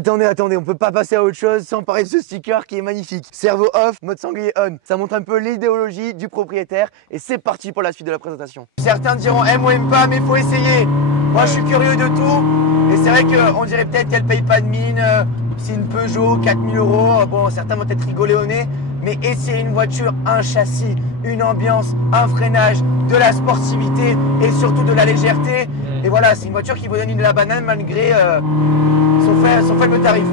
Attendez, on peut pas passer à autre chose sans parler de ce sticker qui est magnifique. Cerveau off, mode sanglier on. Ça montre un peu l'idéologie du propriétaire et c'est parti pour la suite de la présentation. Certains diront aime ou aime pas, mais faut essayer. Moi je suis curieux de tout et c'est vrai qu'on dirait peut-être qu'elle paye pas de mine, c'est une Peugeot, 4000 €. Bon, certains vont peut-être rigoler au nez, mais essayer une voiture, un châssis, une ambiance, un freinage, de la sportivité et surtout de la légèreté. Et voilà, c'est une voiture qui vous donne de la banane malgré son faible tarif.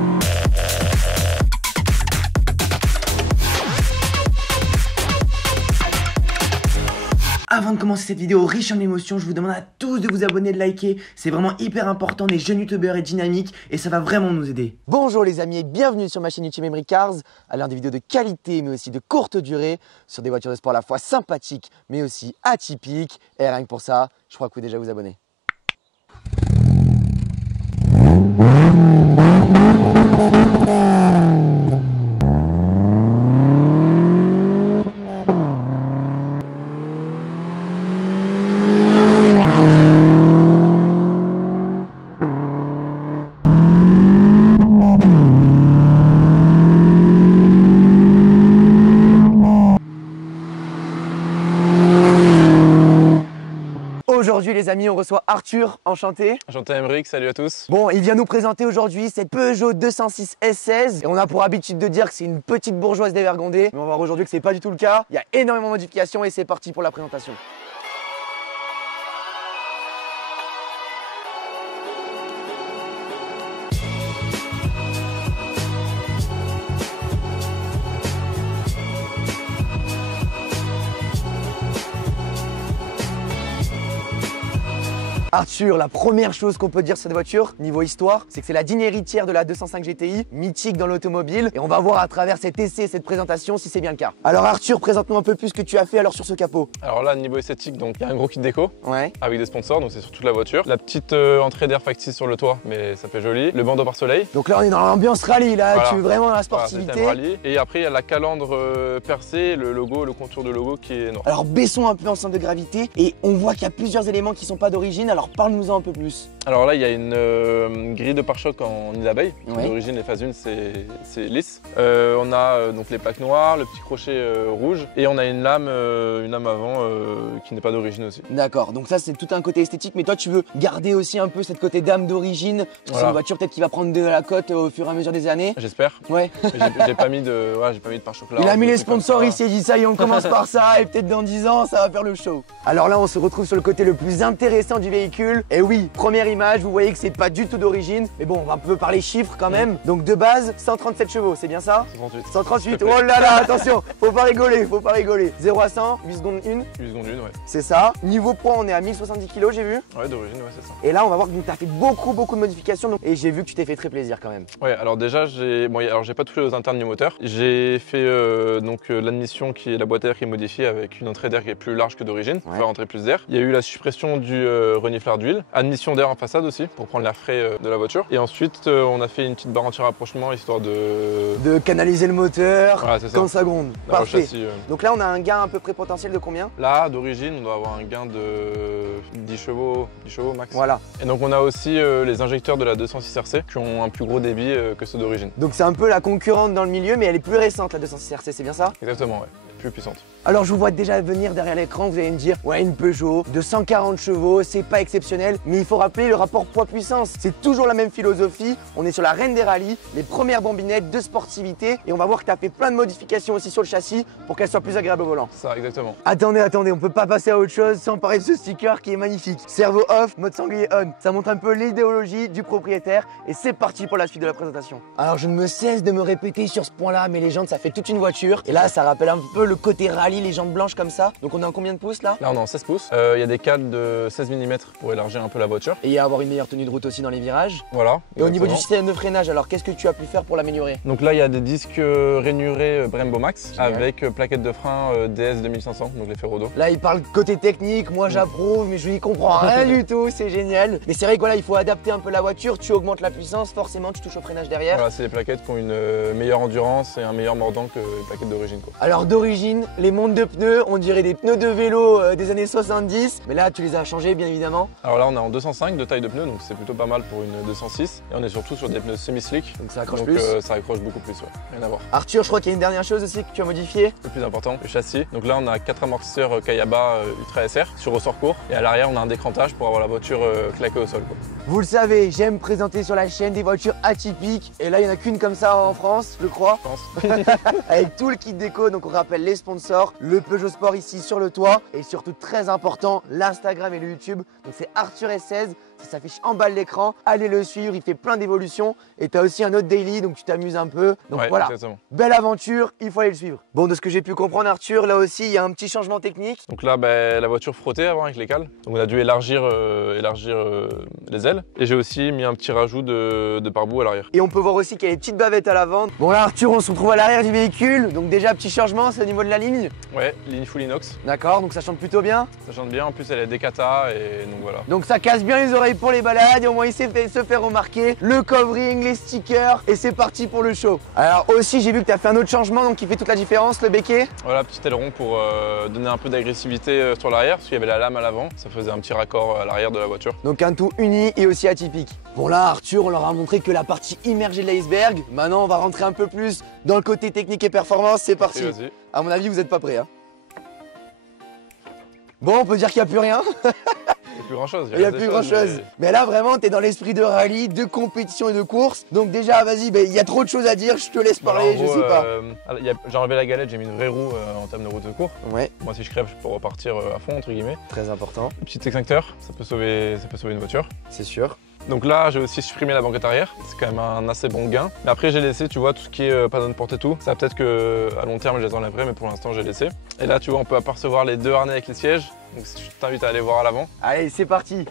Avant de commencer cette vidéo riche en émotions, je vous demande à tous de vous abonner, de liker. C'est vraiment hyper important, on est jeunes youtubeurs et dynamiques et ça va vraiment nous aider. Bonjour les amis et bienvenue sur ma chaîne YouTube Emery Cars, à l'heure des vidéos de qualité mais aussi de courte durée sur des voitures de sport à la fois sympathiques mais aussi atypiques. Et rien que pour ça, je crois que vous pouvez déjà vous abonner. Aujourd'hui les amis, on reçoit Arthur, enchanté. Enchanté Emeric, salut à tous. Bon, il vient nous présenter aujourd'hui cette Peugeot 206 S16 et on a pour habitude de dire que c'est une petite bourgeoise dévergondée. Mais on va voir aujourd'hui que c'est pas du tout le cas. Il y a énormément de modifications et c'est parti pour la présentation. Arthur, la première chose qu'on peut dire sur cette voiture, niveau histoire, c'est que c'est la digne héritière de la 205 GTI, mythique dans l'automobile. Et on va voir à travers cet essai et cette présentation si c'est bien le cas. Alors Arthur, présente-nous un peu plus ce que tu as fait alors sur ce capot. Alors là, niveau esthétique, donc il y a un gros kit déco avec des sponsors, donc c'est sur toute la voiture. La petite entrée d'air factice sur le toit, mais ça fait joli. Le bandeau par soleil. Donc là, on est dans l'ambiance rallye, là, voilà. Tu es vraiment dans la sportivité. Voilà, rallye. Et après, il y a la calandre percée, le logo, le contour de logo qui est noir. Alors baissons un peu en centre de gravité et on voit qu'il y a plusieurs éléments qui sont pas d'origine. Alors parle-nous-en un peu plus. Alors là, il y a une grille de pare-choc en nid d'abeille. D'origine, les phases 1, c'est lisse. On a donc les plaques noires, le petit crochet rouge et on a une lame avant qui n'est pas d'origine aussi. D'accord, donc ça c'est tout un côté esthétique, mais toi tu veux garder aussi un peu cette côté dame d'origine, parce que c'est une voiture peut-être qui va prendre de la cote au fur et à mesure des années. J'espère. Ouais. J'ai pas mis de pare-choc là. Il a mis les sponsors, il s'est dit ça y est, on commence par ça et peut-être dans 10 ans ça va faire le show. Alors là on se retrouve sur le côté le plus intéressant du véhicule. Et oui, première image, vous voyez que c'est pas du tout d'origine, mais bon on va un peu parler chiffres quand même. Donc de base, 137 chevaux, c'est bien ça? 138. 138, oh là là, attention, faut pas rigoler. 0 à 100, 8 secondes 1. 8 secondes 1, ouais. C'est ça. Niveau poids, on est à 1070 kg, j'ai vu. Ouais, d'origine, ouais, c'est ça. Et là, on va voir que tu as fait beaucoup de modifications. Et j'ai vu que tu t'es fait très plaisir quand même. Ouais, alors déjà, j'ai pas touché aux internes du moteur. J'ai fait l'admission qui est la boîte à air qui est modifiée avec une entrée d'air qui est plus large que d'origine pour faire rentrer plus d'air. Il y a eu la suppression du renifleur d'huile, admission d'air en façade aussi pour prendre l'air frais de la voiture. Et ensuite, on a fait une petite barre anti-rapprochement histoire de canaliser le moteur quand ça gronde. Parfait. Châssis, Donc là, on a un gain à peu près potentiel de combien? Là, d'origine, on doit avoir un gain de 10 chevaux max. Voilà. Et donc, on a aussi les injecteurs de la 206 RC qui ont un plus gros débit que ceux d'origine. Donc, c'est un peu la concurrente dans le milieu, mais elle est plus récente, la 206 RC, c'est bien ça? Exactement, ouais. Plus puissante. Alors je vous vois déjà venir derrière l'écran, vous allez me dire ouais, une Peugeot de 140 chevaux, c'est pas exceptionnel, mais il faut rappeler le rapport poids-puissance. C'est toujours la même philosophie, on est sur la reine des rallyes, les premières bombinettes de sportivité et on va voir que tu as fait plein de modifications aussi sur le châssis pour qu'elle soit plus agréable au volant. Ça, exactement. Attendez, on peut pas passer à autre chose sans parler de ce sticker qui est magnifique. Cerveau off, mode sanglier on. Ça montre un peu l'idéologie du propriétaire et c'est parti pour la suite de la présentation. Alors je ne me cesse de me répéter sur ce point-là, mais les jantes ça fait toute une voiture et là ça rappelle un peu le côté rallye, les jantes blanches comme ça. Donc on est en combien de pouces là? Là on est en 16 pouces. Il y a des cales de 16 mm pour élargir un peu la voiture. Et avoir une meilleure tenue de route aussi dans les virages. Voilà. Et au niveau du système de freinage, alors qu'est-ce que tu as pu faire pour l'améliorer? Donc là il y a des disques rainurés Brembo Max avec plaquettes de frein DS 2500, donc les ferrodo. Là il parle côté technique, moi j'approuve, mais je n'y comprends rien du tout, c'est génial. Mais c'est vrai que voilà, il faut adapter un peu la voiture, tu augmentes la puissance, forcément tu touches au freinage derrière. Voilà, c'est des plaquettes qui ont une meilleure endurance et un meilleur mordant que les plaquettes d'origine. Alors d'origine, d'origine, les montes de pneus, on dirait des pneus de vélo des années 70. Mais là, tu les as changés, bien évidemment. Alors là, on est en 205 de taille de pneus, donc c'est plutôt pas mal pour une 206. Et on est surtout sur des pneus semi-slick. Donc ça accroche plus. Ça accroche beaucoup plus, ouais. Rien à voir. Arthur, je crois qu'il y a une dernière chose aussi que tu as modifié. Le plus important, le châssis. Donc là, on a 4 amortisseurs Kayaba Ultra SR sur ressort court. Et à l'arrière, on a un décrantage pour avoir la voiture claquée au sol, quoi. Vous le savez, j'aime présenter sur la chaîne des voitures atypiques. Et là, il n'y en a qu'une comme ça en France, je crois. Je pense. Avec tout le kit déco, donc on rappelle les sponsors, le Peugeot Sport ici sur le toit. Et surtout, très important, l'Instagram et le YouTube. Donc c'est Arthur S16. Ça s'affiche en bas de l'écran, allez le suivre, il fait plein d'évolutions et tu as aussi un autre daily donc tu t'amuses un peu. Donc ouais, voilà, exactement. Belle aventure, il faut aller le suivre. Bon, de ce que j'ai pu comprendre Arthur, là aussi il y a un petit changement technique. Donc là, la voiture frottait avant avec les cales. Donc on a dû élargir les ailes. Et j'ai aussi mis un petit rajout de pare-boue à l'arrière. Et on peut voir aussi qu'il y a des petites bavettes à l'avant. Bon là Arthur, on se retrouve à l'arrière du véhicule. Donc déjà petit changement, c'est au niveau de la ligne. Ouais, ligne full inox. D'accord, donc ça chante plutôt bien. Ça chante bien, en plus elle est décata et donc voilà. Donc ça casse bien les oreilles pour les balades et au moins il sait se faire remarquer. Le covering, les stickers et c'est parti pour le show. Alors aussi j'ai vu que tu as fait un autre changement donc qui fait toute la différence, le béquet. Voilà, petit aileron pour donner un peu d'agressivité sur l'arrière parce qu'il y avait la lame à l'avant. Ça faisait un petit raccord à l'arrière de la voiture. Donc un tout uni et aussi atypique. Bon là Arthur, on leur a montré que la partie immergée de l'iceberg. Maintenant on va rentrer un peu plus dans le côté technique et performance, c'est parti. Vas-y. À mon avis vous n'êtes pas prêts hein. Bon on peut dire qu'il n'y a plus rien. Il n'y a plus grand chose. Il n'y a plus grand chose. Mais là vraiment t'es dans l'esprit de rallye, de compétition et de course. Donc déjà vas-y, il y a trop de choses à dire, je te laisse parler, en gros, je sais pas. J'ai enlevé la galette, j'ai mis une vraie roue en termes de route de cours. Ouais. Moi si je crève, je peux repartir à fond entre guillemets. Très important. Petit extincteur, ça peut sauver une voiture. C'est sûr. Donc là, j'ai aussi supprimé la banquette arrière, c'est quand même un assez bon gain. Mais après, j'ai laissé, tu vois, tout ce qui est panneau de porte et tout. Ça peut-être qu'à long terme, je les enlèverai, mais pour l'instant, j'ai laissé. Et là, tu vois, on peut apercevoir les deux harnais avec les sièges. Donc je t'invite à aller voir à l'avant. Allez, c'est parti.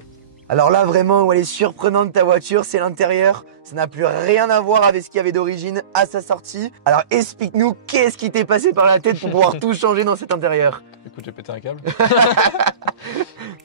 Alors là, vraiment, où elle est surprenante ta voiture, c'est l'intérieur. Ça n'a plus rien à voir avec ce qu'il y avait d'origine à sa sortie. Alors explique-nous, qu'est-ce qui t'est passé par la tête pour pouvoir tout changer dans cet intérieur? Écoute, j'ai pété un câble.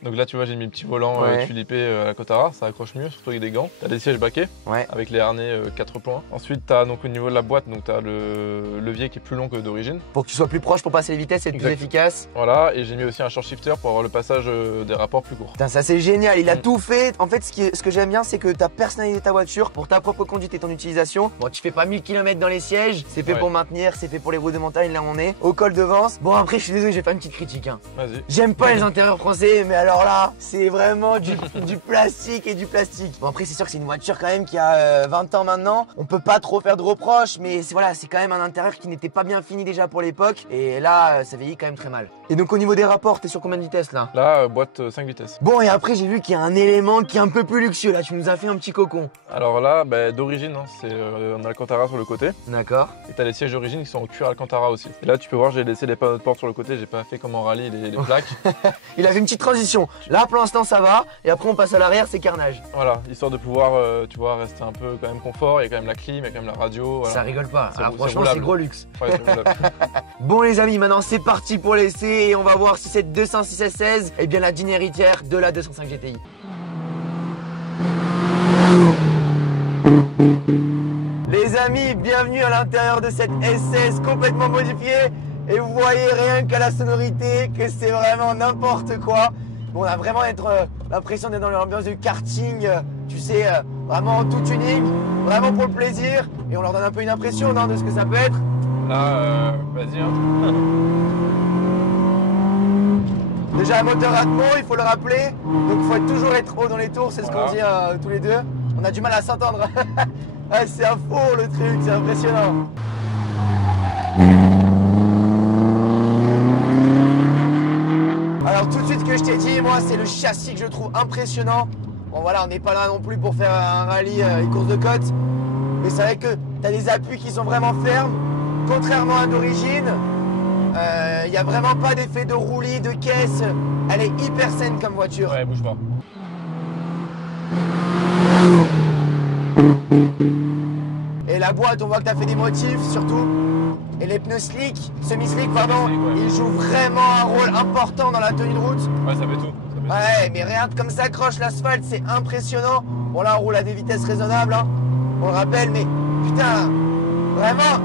Donc là, tu vois, j'ai mis le petit volant tulipé à la Cotara, ça accroche mieux, surtout avec des gants. T'as des sièges baquets avec les harnais 4 points. Ensuite, t'as donc au niveau de la boîte, donc t'as le levier qui est plus long que d'origine. Pour que tu sois plus proche pour passer les vitesses et plus efficace. Voilà, et j'ai mis aussi un short shifter pour avoir le passage des rapports plus courts. Putain, ça c'est génial, il a tout fait. En fait, ce que j'aime bien, c'est que tu as personnalisé ta voiture pour ta propre conduite et ton utilisation. Bon, tu fais pas 1000 km dans les sièges, c'est fait pour maintenir, c'est fait pour les routes de montagne, là on est. Au col de Vence. Bon, après, je suis désolé, je vais faire une petite critique. Hein. Vas-y. J'aime pas les intérieurs français, mais alors là, c'est vraiment du plastique et du plastique. Bon, après, c'est sûr que c'est une voiture quand même qui a 20 ans maintenant. On peut pas trop faire de reproches, mais voilà, c'est quand même un intérieur qui n'était pas bien fini déjà pour l'époque. Et là, ça vieillit quand même très mal. Et donc, au niveau des rapports, t'es sur combien de vitesses là? Là, boîte 5 vitesses. Bon, et après, j'ai vu qu'il y a un élément qui est un peu plus luxueux. Là, tu nous as fait un petit cocon. Alors là, d'origine, hein, c'est en Alcantara sur le côté. D'accord. Et t'as les sièges d'origine qui sont en cuir Alcantara aussi. Et là, tu peux voir, j'ai laissé les panneaux de porte sur le côté. J'ai pas fait comme en rallye les plaques. Il a fait une petite transition. Là, pour l'instant, ça va. Et après, on passe à l'arrière, c'est carnage. Voilà, histoire de pouvoir, tu vois, rester un peu quand même confort. Il y a quand même la clim, il y a quand même la radio. Voilà. Ça rigole pas. Alors, franchement, c'est gros luxe. Ouais, Bon, les amis, maintenant, c'est parti pour l'essai. Et on va voir si cette 206 S16 est bien la digne héritière de la 205 GTI. Les amis, bienvenue à l'intérieur de cette S16 complètement modifiée. Et vous voyez rien qu'à la sonorité que c'est vraiment n'importe quoi. Bon, on a vraiment l'impression d'être dans l'ambiance du karting, tu sais, vraiment en tout tuning, vraiment pour le plaisir. Et on leur donne un peu une impression de ce que ça peut être. Là, vas-y. Hein. Déjà un moteur Atmo, il faut le rappeler. Donc il faut toujours être haut dans les tours, c'est ce qu'on dit tous les deux. On a du mal à s'entendre. Ah, c'est un four le truc, c'est impressionnant. Alors tout de suite que je t'ai dit, moi c'est le châssis que je trouve impressionnant. Bon voilà, on n'est pas là non plus pour faire un rallye, une course de côte. Mais c'est vrai que tu as des appuis qui sont vraiment fermes. Contrairement à d'origine, il n'y a vraiment pas d'effet de roulis, de caisse. Elle est hyper saine comme voiture. Ouais, bouge pas. Et la boîte, on voit que tu as fait des motifs surtout. Et les pneus slick, semi-slick pardon, ils jouent vraiment un rôle important dans la tenue de route. Ouais, ça fait tout. Ouais, mais rien comme ça accroche l'asphalte, c'est impressionnant. Bon là, on roule à des vitesses raisonnables, hein, on le rappelle, mais putain, vraiment,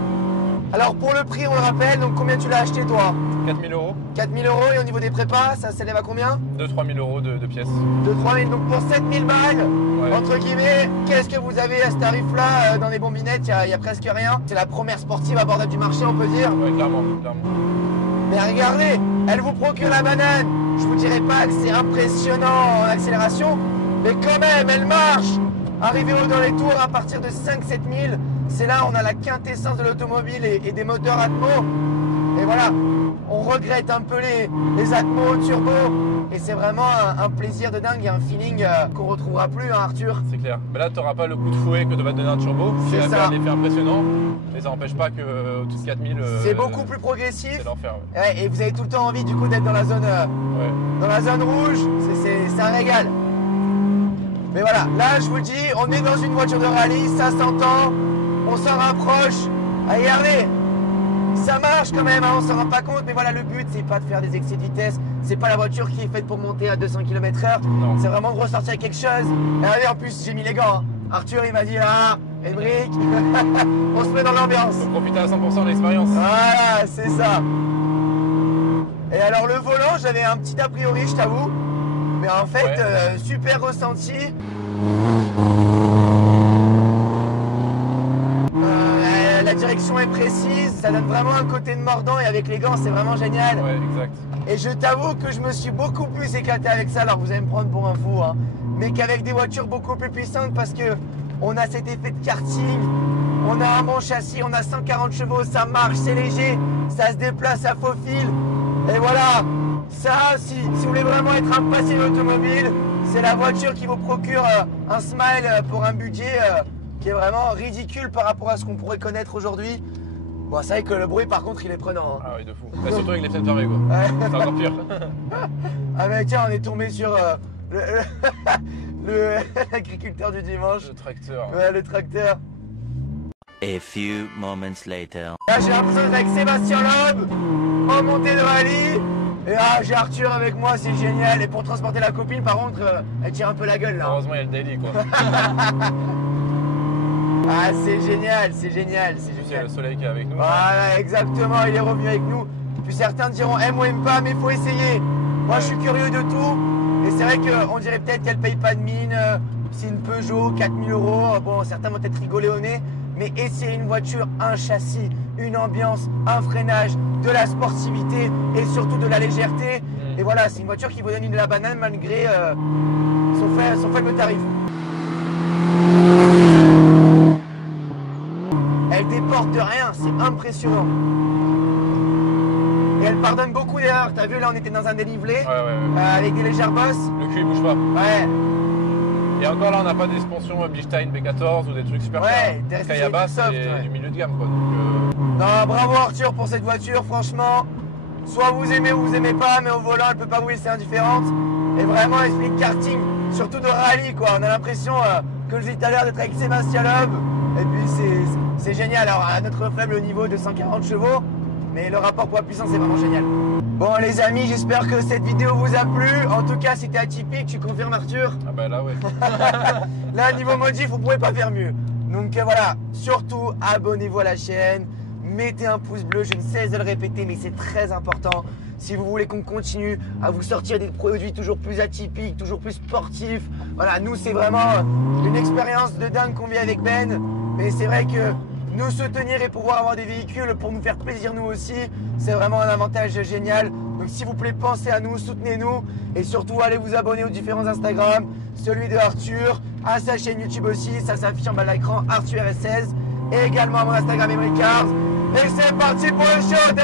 Alors pour le prix, on le rappelle, donc combien tu l'as acheté toi? 4 000 euros. 4 000 euros, et au niveau des prépas, ça s'élève à combien? 2-3 000 euros de pièces. 2-3 000, donc pour 7 000 balles, Ouais. entre guillemets, qu'est-ce que vous avez à ce tarif-là dans les bombinettes? Il y a presque rien. C'est la première sportive abordable du marché, on peut dire. Ouais, clairement, clairement. Mais regardez, elle vous procure la banane. Je vous dirais pas que c'est impressionnant en accélération, mais quand même, elle marche. Arrivé dans les tours à partir de 5-7 000, c'est là où on a la quintessence de l'automobile et des moteurs Atmo. Et voilà, on regrette un peu les Atmo turbo. Et c'est vraiment un plaisir de dingue et un feeling qu'on retrouvera plus, hein, Arthur. C'est clair. Mais là, tu n'auras pas le coup de fouet que va te donner un turbo. C'est va ça. faire un effet impressionnant. Mais ça n'empêche pas que au-dessus de 4000. C'est beaucoup plus progressif. C'est l'enfer. Ouais. Ouais, et vous avez tout le temps envie du coup d'être dans la zone, rouge. C'est un régal. Mais voilà, là je vous le dis, on est dans une voiture de rallye, ça s'entend, on s'en rapproche. Ah, regardez, ça marche quand même, hein, on s'en rend pas compte, mais voilà, le but c'est pas de faire des excès de vitesse, c'est pas la voiture qui est faite pour monter à 200 km/h, c'est vraiment de ressortir quelque chose. Et regardez, en plus j'ai mis les gants, hein. Arthur il m'a dit là, Emric, on se met dans l'ambiance. Faut profiter à 100% de l'expérience. Voilà, c'est ça. Et alors le volant, j'avais un petit a priori, je t'avoue. Mais en fait, super ressenti. La direction est précise, ça donne vraiment un côté de mordant et avec les gants, c'est vraiment génial. Ouais, exact. Et je t'avoue que je me suis beaucoup plus éclaté avec ça, alors vous allez me prendre pour un fou, hein, mais qu'avec des voitures beaucoup plus puissantes parce que on a cet effet de karting, on a un bon châssis, on a 140 chevaux, ça marche, c'est léger, ça se déplace à faux fil. Et voilà, ça, si vous voulez vraiment être un passionné automobile, c'est la voiture qui vous procure un smile pour un budget qui est vraiment ridicule par rapport à ce qu'on pourrait connaître aujourd'hui. Bon, c'est vrai que le bruit, par contre, il est prenant. Hein. Ah oui, de fou. Bah, surtout avec les fenêtres fermées, quoi. Ouais. C'est encore pire. Ah mais tiens, on est tombé sur l'agriculteur du dimanche. Le tracteur. Ouais, le tracteur. A few moments later. Là, j'ai l'impression d'être avec Sébastien Loeb en montée de rallye. Et là, j'ai Arthur avec moi, c'est génial. Et pour transporter la copine, par contre, elle tire un peu la gueule là. Heureusement, il y a le daily, quoi. Ah, c'est génial, c'est génial, c'est Il y a génial. le soleil qui est avec nous. Voilà, exactement, il est revenu avec nous. Puis certains diront aime ou aime pas, mais il faut essayer. Moi, je suis curieux de tout. Et c'est vrai qu'on dirait peut-être qu'elle paye pas de mine. C'est une Peugeot, 4 000 euros. Bon, certains vont peut-être rigoler au nez. Mais essayer une voiture, un châssis, une ambiance, un freinage, de la sportivité et surtout de la légèreté. Et voilà, c'est une voiture qui vous donne de la banane malgré son faible tarif. Elle déporte de rien, c'est impressionnant. Et elle pardonne beaucoup d'erreurs. T'as vu, là on était dans un dénivelé Ouais. avec des légères bosses. Le cul, il bouge pas. Ouais, Et encore là, on n'a pas des suspensions Blichstein B14 ou des trucs super Ouais, chers. des Kayaba, soft, c'est ouais. du milieu de gamme, quoi. Donc, non, bravo Arthur pour cette voiture, franchement. Soit vous aimez ou vous aimez pas, mais au volant, elle peut pas vous laisser indifférente. Et vraiment, esprit de karting, surtout de rallye, quoi. On a l'impression, comme je disais tout à l'heure, d'être avec Sébastien Loeb. Et puis, c'est génial. Alors, à notre faible niveau de 140 chevaux, mais le rapport poids-puissance est vraiment génial. Bon, les amis, j'espère que cette vidéo vous a plu. En tout cas, c'était atypique, tu confirmes, Arthur? ah bah là, ouais. Là, niveau modif, vous pouvez pas faire mieux. Donc voilà, surtout abonnez-vous à la chaîne, mettez un pouce bleu, je ne cesse de le répéter, mais c'est très important. Si vous voulez qu'on continue à vous sortir des produits toujours plus atypiques, toujours plus sportifs. Voilà, nous, c'est vraiment une expérience de dingue qu'on vit avec Ben. Mais c'est vrai que nous soutenir et pouvoir avoir des véhicules pour nous faire plaisir nous aussi, c'est vraiment un avantage génial. Donc s'il vous plaît, pensez à nous, soutenez-nous et surtout allez vous abonner aux différents Instagram, celui de Arthur, à sa chaîne YouTube aussi, ça s'affiche en bas de l'écran, Arthur RS16 et également à mon Instagram Emric Cars. Et c'est parti pour le show.